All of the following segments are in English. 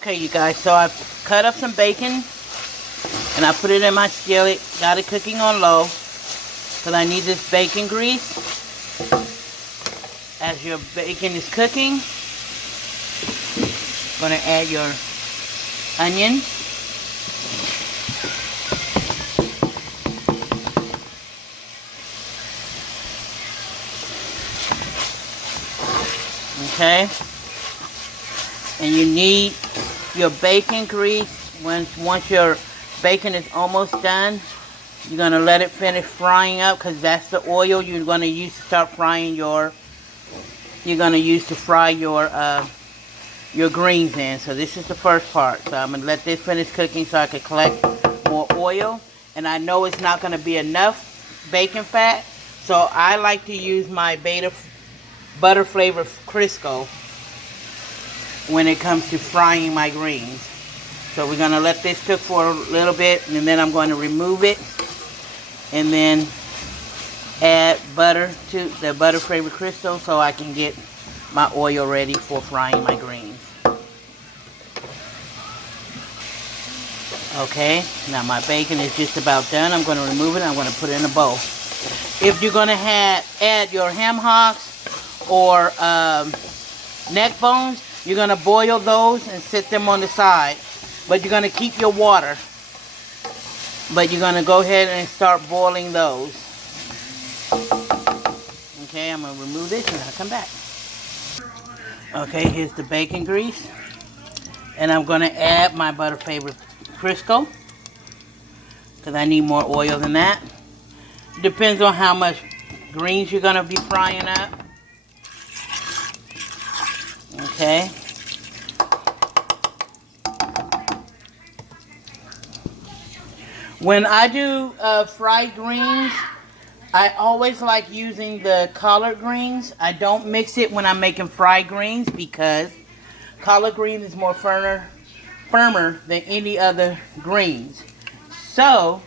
Okay, you guys, so I've cut up some bacon and I put it in my skillet. Got it cooking on low because I need this bacon grease. As your bacon is cooking, you're going to add your onion. Okay, and you need your bacon grease. Once your bacon is almost done, you're going to let it finish frying up because that's the oil you're going to use to start frying your fry your greens in. So this is the first part. So I'm going to let this finish cooking so I can collect more oil. And I know it's not going to be enough bacon fat, so I like to use my butter flavored Crisco when it comes to frying my greens. So we're going to let this cook for a little bit, and then I'm going to remove it and then add butter to the butter flavored Crisco so I can get my oil ready for frying my greens. Okay, now my bacon is just about done. I'm going to remove it. I'm going to put it in a bowl. If you're going to add your ham hocks or neck bones, you're going to boil those and sit them on the side. But you're going to keep your water. But you're going to go ahead and start boiling those. Okay, I'm going to remove this and I'll come back. Okay, here's the bacon grease. And I'm going to add my butter flavored Crisco, because I need more oil than that. Depends on how much greens you're going to be frying up. Okay. When I do fried greens, I always like using the collard greens. I don't mix it when I'm making fried greens because collard green is more firmer than any other greens. So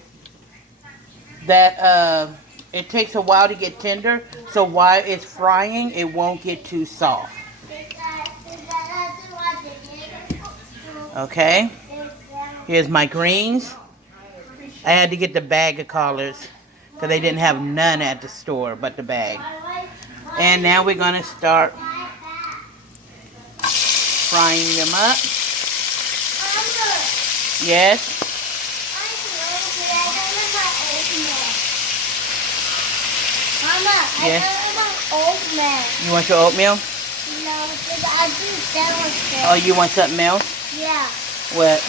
that it takes a while to get tender. So while it's frying, it won't get too soft. Okay. Here's my greens. I had to get the bag of collards because they didn't have none at the store but the bag. And now we're going to start frying them up. Yes? Yes? You want your oatmeal? No, because I do sandwich. Oh, you want something else? Yeah. What?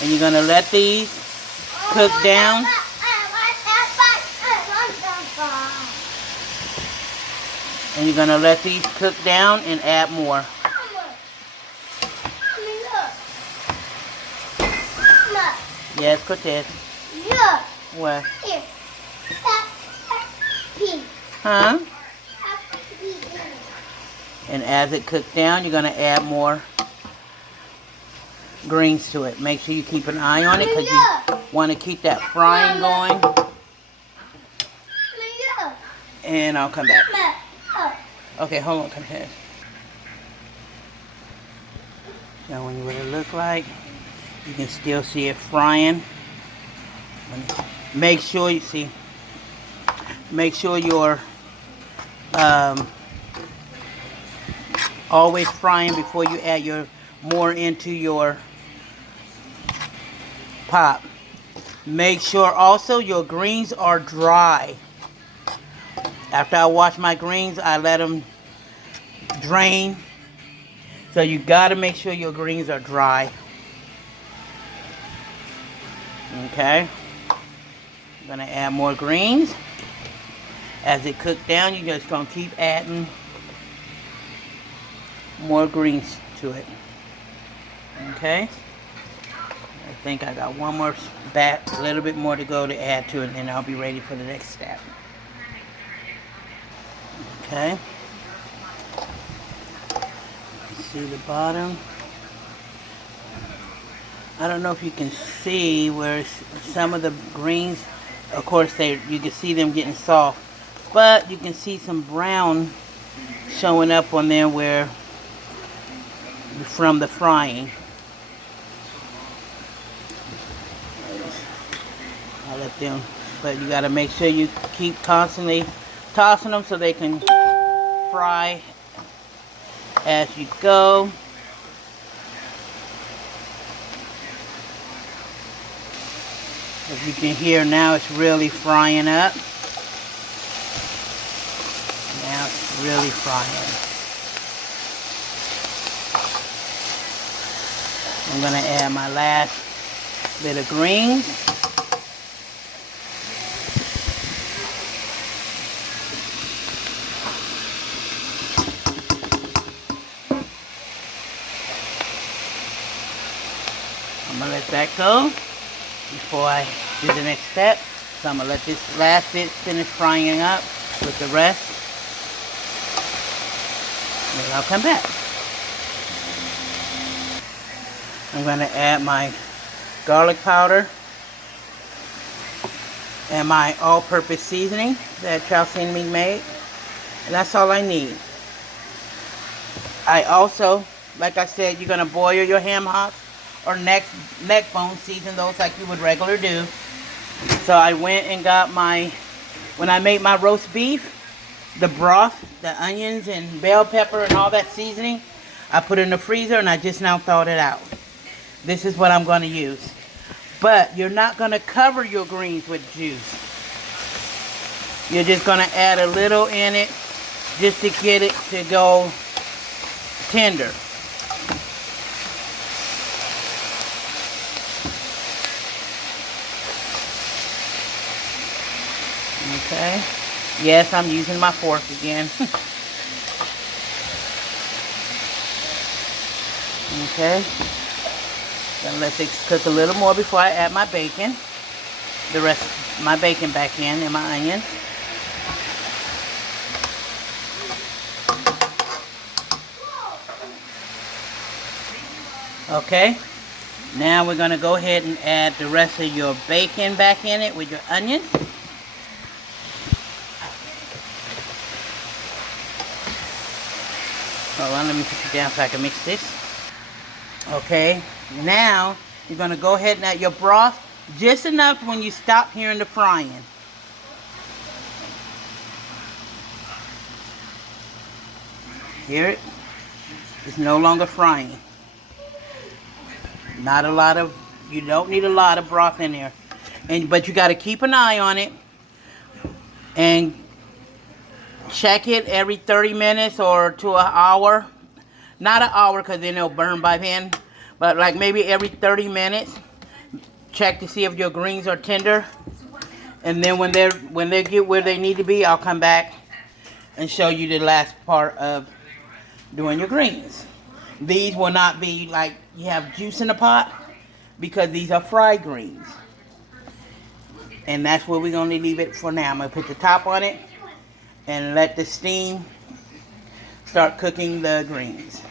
And you're going to let these cook down. And you're going to let these cook down and add more. Yes, Cortez. Look. What? Here. Pink. Huh? And as it cooks down, you're going to add more greens to it. Make sure you keep an eye on it because you want to keep that frying going. And I'll come back. Okay, hold on, come ahead. Showing you what it looks like. You can still see it frying. Make sure you see. Make sure you're always frying before you add more into your pot. Make sure also your greens are dry. After I wash my greens, I let them drain. So you got to make sure your greens are dry. Okay. I'm going to add more greens. As it cooks down, you're just going to keep adding more greens to it. Okay. I think I got one more batch, a little bit more to go to add to it, and I'll be ready for the next step. Okay. See the bottom. I don't know if you can see where some of the greens, of course, you can see them getting soft, but you can see some brown showing up on there where from the frying. I let them, but you got to make sure you keep constantly tossing them so they can fry as you go. As you can hear now, it's really frying up. Now it's really frying. I'm going to add my last bit of greens. I'm going to let that go before I do the next step. So I'm going to let this last bit finish frying up with the rest. Then I'll come back. I'm going to add my garlic powder and my all-purpose seasoning that Chelsea me made. And that's all I need. I also, like I said, you're going to boil your ham hocks or neck bone, season those like you would regular do. So I went and got my, when I made my roast beef, the broth, the onions and bell pepper and all that seasoning, I put it in the freezer and I just now thawed it out. This is what I'm going to use. But you're not going to cover your greens with juice. You're just going to add a little in it just to get it to go tender. Okay. Yes, I'm using my fork again. Okay. Gonna let this cook a little more before I add my bacon. The rest of my bacon back in and my onions. Okay. Now we're gonna go ahead and add the rest of your bacon back in it with your onions. Hold on, let me put you down so I can mix this. Okay, now you're going to go ahead and add your broth just enough when you stop hearing the frying. Hear it? It's no longer frying. Not a lot of, you don't need a lot of broth in there. But you got to keep an eye on it and check it every 30 minutes or to an hour. Not an hour because then it'll burn by then. But like maybe every 30 minutes. Check to see if your greens are tender. And then when they get where they need to be, I'll come back and show you the last part of doing your greens. These will not be like you have juice in the pot because these are fried greens. And that's where we're going to leave it for now. I'm going to put the top on it and let the steam start cooking the greens.